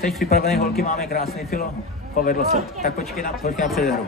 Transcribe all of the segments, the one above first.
Jsi připravený, holky, máme krásný filo? Povedlo se. Tak počkej na předehru.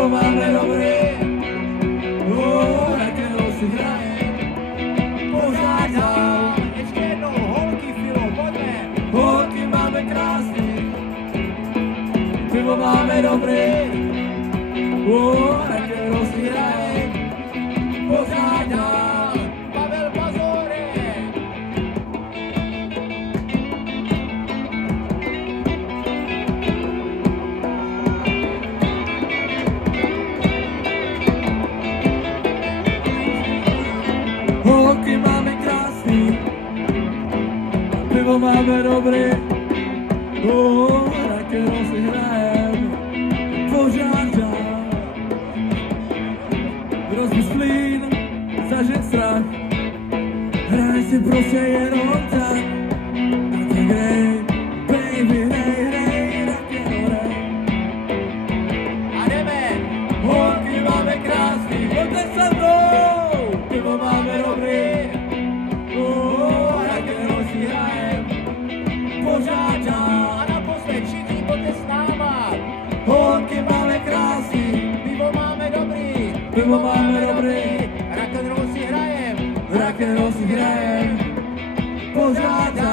Máme dobrý, rock'n'roll si hraje, pořád dál. Ještě jednou, holky, filo, pojďme. Holky máme krásný, pivo máme dobrý, rock'n'roll si hraje, pořád dál. Pavel Pazorek. Holky máme krásný, pivo máme dobrý, rock'n'roll si hrajem, pořád dál. Rozbíš plín, zažit strach, hraj si prostě jenom tak. A tak hej, baby, hej, rock'n'roll. A jdeme. Holky máme krásný, pojďte se mnou, pivo máme dobrý, rock'n'roll si hrajem, pořád dál. A naposled, všichni pojďte s náma. Holky máme krásný, Pivo máme dobrý. pivo máme dobrý, Rock'n'roll si hrajem. rock'n'roll si hrajem, pořád dál.